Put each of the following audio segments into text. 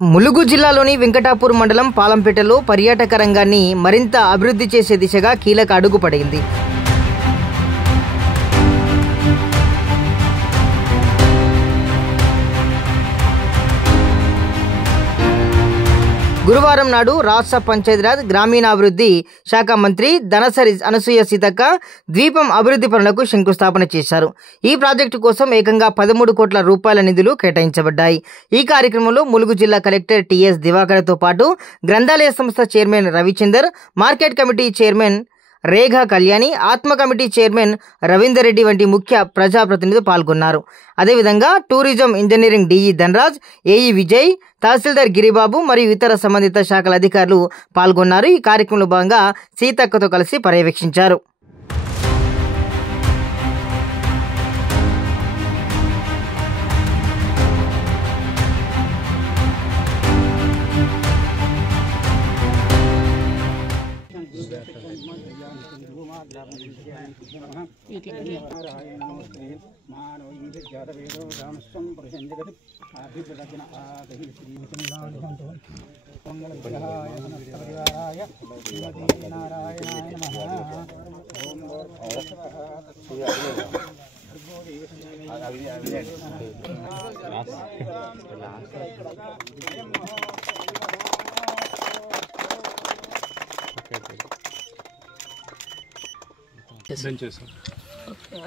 ములుగు జిల్లాలోని వెంకటాపూర్ మండలం పాలంపేటలో పర్యాటక రంగాన్ని మరింత అభివృద్ధి చేసే దిశగా కీలక అడుగు పడింది. గురువారం నాడు రాష్ట్ర పంచాయతీరాజ్ గ్రామీణాభివృద్ధి శాఖ మంత్రి ధనసరి అనసూయ సీతక్క ద్వీపం అభివృద్ధి పనులకు శంకుస్థాపన చేశారు. ఈ ప్రాజెక్టు కోసం ఏకంగా 13 కోట్ల రూపాయల నిధులు కేటాయించబడ్డాయి. ఈ కార్యక్రమంలో ములుగు జిల్లా కలెక్టర్ టిఎస్ దివాకర్తో పాటు గ్రంథాలయ సంస్థ chairman Ravichander, market committee chairman Rekha Kalyani, ఆత్మ కమిటీ చైర్మన్ రవీందర్ రెడ్డి వంటి ముఖ్య ప్రజాప్రతినిధులు పాల్గొన్నారు. అదేవిధంగా tourism engineering DE Dhanraj, AE Vijay, tahsildar Giribabu మరియు ఇతర సంబంధిత శాఖల అధికారులు పాల్గొన్నారు. ఈ కార్యక్రమంలో భాగంగా సీతక్కతో కలిసి పర్యవేక్షించారు.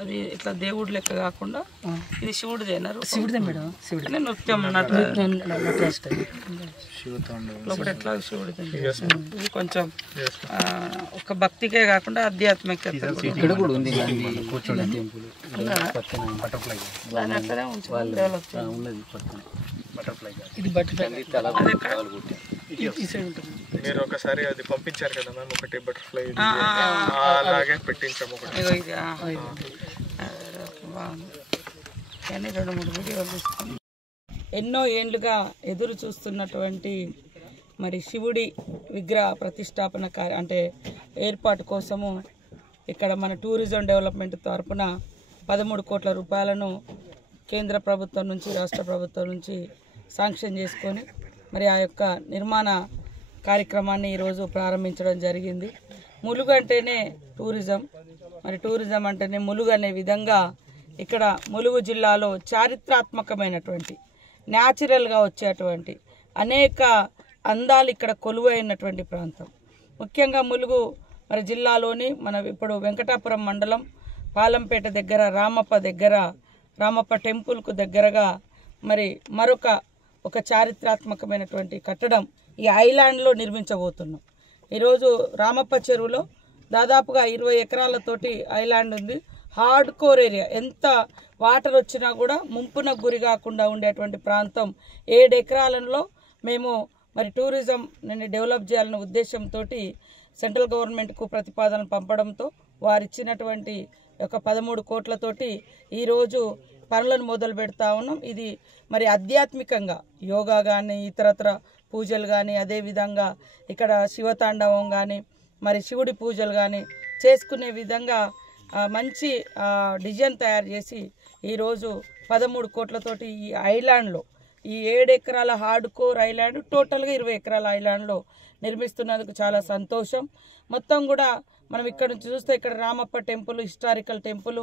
అది ఇట్లా దేవుడు లెక్క కాకుండా ఇది శివుడిదేనా? శివుడిదే మేడం. శివుడి నృత్యం లోపల ఎట్లా శివుడిదే. ఇది కొంచెం ఒక భక్తికే కాకుండా ఆధ్యాత్మికత కూడా ఉంది. ఇది మీరు ఒకసారి అది పంపించారు కదా మ్యామ్, ఒకటి బటర్ఫ్లై అలాగే పెట్టించాము. ఎన్నో ఏండ్లుగా ఎదురు చూస్తున్నటువంటి మరి శివుడి విగ్రహ ప్రతిష్టాపన అంటే ఏర్పాటు కోసము ఇక్కడ మన టూరిజం డెవలప్మెంట్ తరఫున 13 కోట్ల రూపాయలను కేంద్ర ప్రభుత్వం నుంచి రాష్ట్ర ప్రభుత్వం నుంచి శాంక్షన్ చేసుకొని మరి ఆ యొక్క నిర్మాణ కార్యక్రమాన్ని ఈరోజు ప్రారంభించడం జరిగింది. ములుగు అంటేనే టూరిజం, మరి టూరిజం అంటేనే ములుగు అనే విధంగా ఇక్కడ ములుగు జిల్లాలో చారిత్రాత్మకమైనటువంటి న్యాచురల్గా వచ్చేటువంటి అనేక అందాలు ఇక్కడ కొలువైనటువంటి ప్రాంతం. ముఖ్యంగా ములుగు మరి జిల్లాలోని మన ఇప్పుడు వెంకటాపురం మండలం పాలంపేట దగ్గర రామప్ప టెంపుల్కు దగ్గరగా మరి ఒక చారిత్రాత్మకమైనటువంటి కట్టడం ఈ ఐలాండ్లో నిర్మించబోతున్నాం. ఈరోజు రామప్ప చెరువులో దాదాపుగా 20 ఎకరాలతోటి ఐలాండ్ ఉంది. హార్డ్ కోర్ ఏరియా, ఎంత వాటర్ వచ్చినా కూడా ముంపున గురి కాకుండా ఉండేటువంటి ప్రాంతం. 7 ఎకరాలలో మేము మరి టూరిజం డెవలప్ చేయాలనే ఉద్దేశంతో సెంట్రల్ గవర్నమెంట్కు ప్రతిపాదన పంపడంతో వారిచ్చినటువంటి ఒక 13 కోట్లతోటి ఈరోజు పనులను మొదలు పెడతా ఉన్నాం. ఇది మరి ఆధ్యాత్మికంగా యోగా కానీ ఇతరత్ర పూజలు కానీ అదేవిధంగా ఇక్కడ శివతాండవం కానీ మరి శివుడి పూజలు కానీ చేసుకునే విధంగా మంచి డిజైన్ తయారు చేసి ఈరోజు 13 కోట్లతోటి ఈ ఐలాండ్లో ఈ 7 ఎకరాల హార్డ్ కోర్ ఐలాండ్ టోటల్గా 20 ఎకరాల ఐలాండ్లో నిర్మిస్తున్నందుకు చాలా సంతోషం. మొత్తం కూడా మనం ఇక్కడ నుంచి చూస్తే ఇక్కడ రామప్ప టెంపుల్ హిస్టారికల్ టెంపుల్,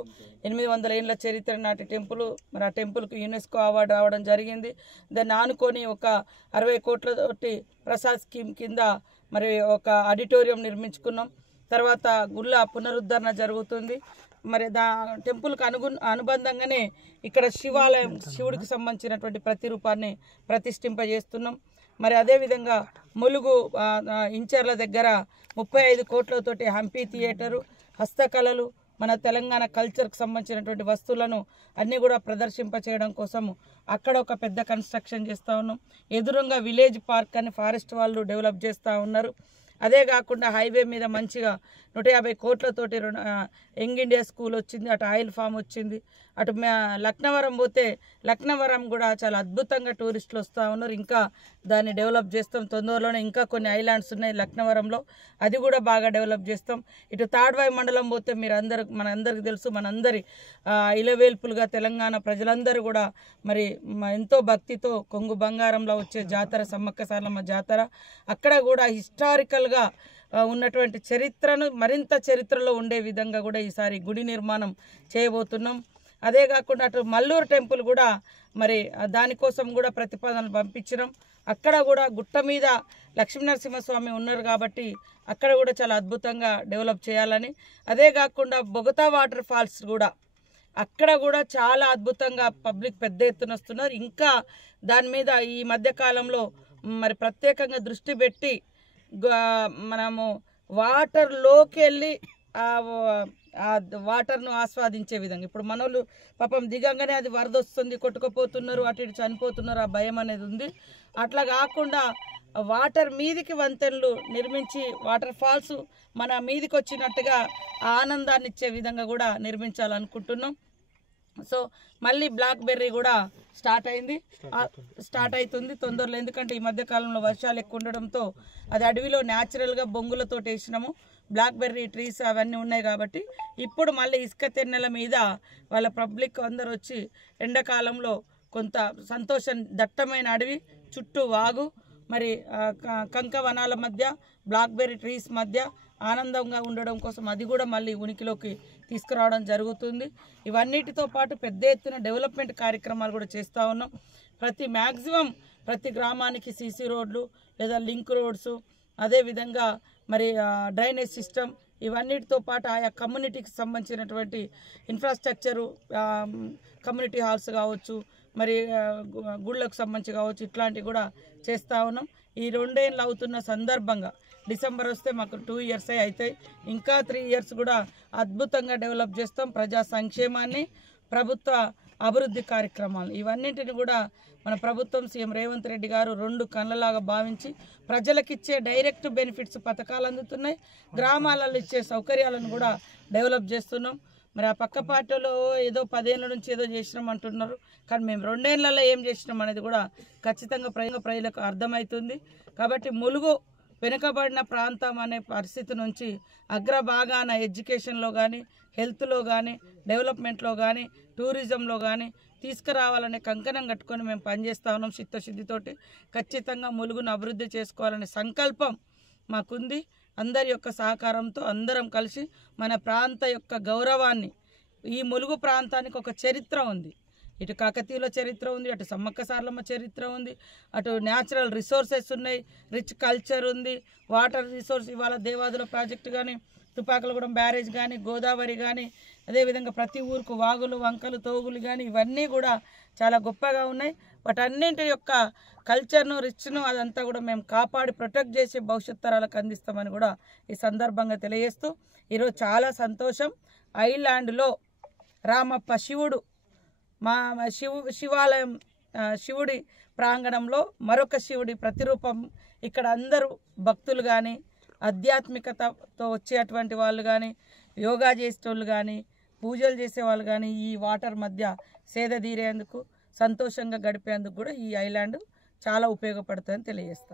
800 ఏళ్ళ చరిత్ర నాటి టెంపుల్. మరి ఆ టెంపుల్కు యునెస్కో అవార్డు రావడం జరిగింది. దాన్ని ఆనుకొని ఒక 60 కోట్లతోటి ప్రసాద్ స్కీమ్ కింద మరి ఒక ఆడిటోరియం నిర్మించుకున్నాం. తర్వాత గుళ్ళ పునరుద్ధరణ జరుగుతుంది. మరి టెంపుల్కి అనుబంధంగానే ఇక్కడ శివాలయం, శివుడికి సంబంధించినటువంటి ప్రతిరూపాన్ని ప్రతిష్ఠింపజేస్తున్నాం. మరి అదేవిధంగా ములుగు ఇంచర్ల దగ్గర 35 కోట్లతోటి హంపి థియేటరు, హస్తకళలు, మన తెలంగాణ కల్చర్కి సంబంధించినటువంటి వస్తువులను అన్నీ కూడా ప్రదర్శింపచేయడం కోసం అక్కడ ఒక పెద్ద కన్స్ట్రక్షన్ చేస్తూ ఉన్నాం. ఎదురుగా విలేజ్ పార్క్ అని ఫారెస్ట్ వాళ్ళు డెవలప్ చేస్తూ ఉన్నారు. అదే కాకుండా హైవే మీద మంచిగా 150 కోట్లతోటి యంగ్ ఇండియా స్కూల్ వచ్చింది, అటు ఆయిల్ ఫామ్ వచ్చింది, అటు లక్నవరం పోతే లక్నవరం కూడా చాలా అద్భుతంగా టూరిస్టులు వస్తూ ఉన్నారు. ఇంకా దాన్ని డెవలప్ చేస్తాం. తొందరలోనే ఇంకా కొన్ని ఐలాండ్స్ ఉన్నాయి లక్నవరంలో, అది కూడా బాగా డెవలప్ చేస్తాం. ఇటు తాడ్వాయి మండలం పోతే మనందరికి తెలుసు, మనందరి ఇలవేల్పులుగా తెలంగాణ ప్రజలందరూ కూడా మరి ఎంతో భక్తితో కొంగు బంగారంలో వచ్చే జాతర సమ్మక్క సారలమ్మ జాతర. అక్కడ కూడా హిస్టారికల్గా ఉన్నటువంటి చరిత్రను మరింత చరిత్రలో ఉండే విధంగా కూడా ఈసారి గుడి నిర్మాణం చేయబోతున్నాం. అదే కాకుండా అటు మల్లూరు టెంపుల్ కూడా మరి దానికోసం కూడా ప్రతిపాదనలు పంపించడం. అక్కడ కూడా గుట్ట మీద లక్ష్మీనరసింహస్వామి ఉన్నారు కాబట్టి అక్కడ కూడా చాలా అద్భుతంగా డెవలప్ చేయాలని, అదే కాకుండా బొగతా వాటర్ ఫాల్స్ కూడా అక్కడ కూడా చాలా అద్భుతంగా పబ్లిక్ పెద్ద ఎత్తున వస్తున్నారు. ఇంకా దాని మీద ఈ మధ్యకాలంలో మరి ప్రత్యేకంగా దృష్టి పెట్టి మనము వాటర్లోకి వెళ్ళి ఆ వాటర్ను ఆస్వాదించే విధంగా, ఇప్పుడు మనోళ్ళు పాపం దిగంగానే అది వరద వస్తుంది, కొట్టుకుపోతున్నారు, అటు ఇటు చనిపోతున్నారు, ఆ భయం అనేది ఉంది. అట్లా కాకుండా వాటర్ మీదికి వంతెనలు నిర్మించి వాటర్ ఫాల్స్ మన మీదికి వచ్చినట్టుగా ఆనందాన్ని ఇచ్చే విధంగా కూడా నిర్మించాలనుకుంటున్నాం. సో మళ్ళీ బ్లాక్ బెర్రీ కూడా స్టార్ట్ అవుతుంది తొందరలో, ఎందుకంటే ఈ మధ్యకాలంలో వర్షాలు ఎక్కువ ఉండడంతో అది అడవిలో న్యాచురల్గా బొంగులతో వేసినాము. బ్లాక్ బెర్రీ ట్రీస్ అవన్నీ ఉన్నాయి కాబట్టి ఇప్పుడు మళ్ళీ ఇసుక తెన్నెల మీద వాళ్ళ పబ్లిక్ అందరు వచ్చి ఎండాకాలంలో కొంత సంతోషం, దట్టమైన అడవి చుట్టూ వాగు, మరి కంక వనాల మధ్య బ్లాక్ బెర్రీ ట్రీస్ మధ్య ఆనందంగా ఉండడం కోసం అది కూడా మళ్ళీ ఉనికిలోకి తీసుకురావడం జరుగుతుంది. ఇవన్నిటితో పాటు పెద్ద ఎత్తున డెవలప్మెంట్ కార్యక్రమాలు కూడా చేస్తూ ఉన్నాం. మ్యాక్సిమం ప్రతి గ్రామానికి సీసీ రోడ్లు లేదా లింక్ రోడ్స్, అదేవిధంగా మరి డ్రైనేజ్ సిస్టమ్, ఇవన్నిటితో పాటు ఆయా కమ్యూనిటీకి సంబంధించినటువంటి ఇన్ఫ్రాస్ట్రక్చరు, కమ్యూనిటీ హాల్స్ కావచ్చు, మరి గుళ్ళకు సంబంధించి కావచ్చు, ఇట్లాంటివి కూడా చేస్తూ ఉన్నాం. ఈ 2 ఏళ్ళు అవుతున్న సందర్భంగా డిసెంబర్ వస్తే మాకు 2 ఇయర్స్ అవుతాయి. ఇంకా 3 ఇయర్స్ కూడా అద్భుతంగా డెవలప్ చేస్తాం. ప్రజా సంక్షేమాన్ని, ప్రభుత్వ అభివృద్ధి కార్యక్రమాలు ఇవన్నింటిని కూడా మన ప్రభుత్వం సీఎం రేవంత్ రెడ్డి గారు 2 కళ్ళలాగా భావించి ప్రజలకిచ్చే డైరెక్ట్ బెనిఫిట్స్ పథకాలు అందుతున్నాయి. గ్రామాలలో ఇచ్చే సౌకర్యాలను కూడా డెవలప్ చేస్తున్నాం. మరి ఆ పక్క పార్టీలో ఏదో 10 ఏళ్ళ నుంచి ఏదో చేసినాం అంటున్నారు, కానీ మేము 2 ఏళ్లలో ఏం చేసినాం అనేది కూడా ఖచ్చితంగా ప్రజలకు అర్థమవుతుంది. కాబట్టి ములుగు వెనుకబడిన ప్రాంతం అనే పరిస్థితి నుంచి అగ్రభాగాన ఎడ్యుకేషన్లో కానీ, హెల్త్లో కానీ, డెవలప్మెంట్లో కానీ, టూరిజంలో కానీ తీసుకురావాలనే కంకణం కట్టుకొని మేము పనిచేస్తూ ఉన్నాం. చిత్తశుద్ధితోటి ఖచ్చితంగా ములుగును అభివృద్ధి చేసుకోవాలనే సంకల్పం మాకుంది. అందరి యొక్క సహకారంతో అందరం కలిసి మన ప్రాంత యొక్క గౌరవాన్ని, ఈ ములుగు ప్రాంతానికి ఒక చరిత్ర ఉంది. ఇటు కాకతీయుల చరిత్ర ఉంది, అటు సమ్మక్క సారలమ్మ చరిత్ర ఉంది, అటు న్యాచురల్ రిసోర్సెస్ ఉన్నాయి, రిచ్ కల్చర్ ఉంది, వాటర్ రిసోర్స్ ఇవాళ దేవాదుల ప్రాజెక్టు కానీ, తుపాకులగూడెం బ్యారేజ్ కానీ, గోదావరి కానీ, అదేవిధంగా ప్రతి ఊరుకు వాగులు, వంకలు, తోగులు కానీ ఇవన్నీ కూడా చాలా గొప్పగా ఉన్నాయి. వాటన్నింటి యొక్క కల్చర్ను, రిచ్ను అదంతా కూడా మేము కాపాడి ప్రొటెక్ట్ చేసి భవిష్యత్ తరాలకు అందిస్తామని కూడా ఈ సందర్భంగా తెలియజేస్తూ, ఈరోజు చాలా సంతోషం. ఐలాండ్లో రామప్ప శివుడు శివాలయం, శివుడి ప్రాంగణంలో మరొక శివుడి ప్రతిరూపం. ఇక్కడ అందరూ భక్తులు కానీ, ఆధ్యాత్మికతతో వచ్చేటువంటి వాళ్ళు కానీ, యోగా చేసేటోళ్ళు కానీ, పూజలు చేసేవాళ్ళు కానీ ఈ వాటర్ మధ్య సేద తీరేందుకు, సంతోషంగా గడిపేందుకు కూడా ఈ ఐలాండ్ చాలా ఉపయోగపడుతుందని తెలియజేస్తాం.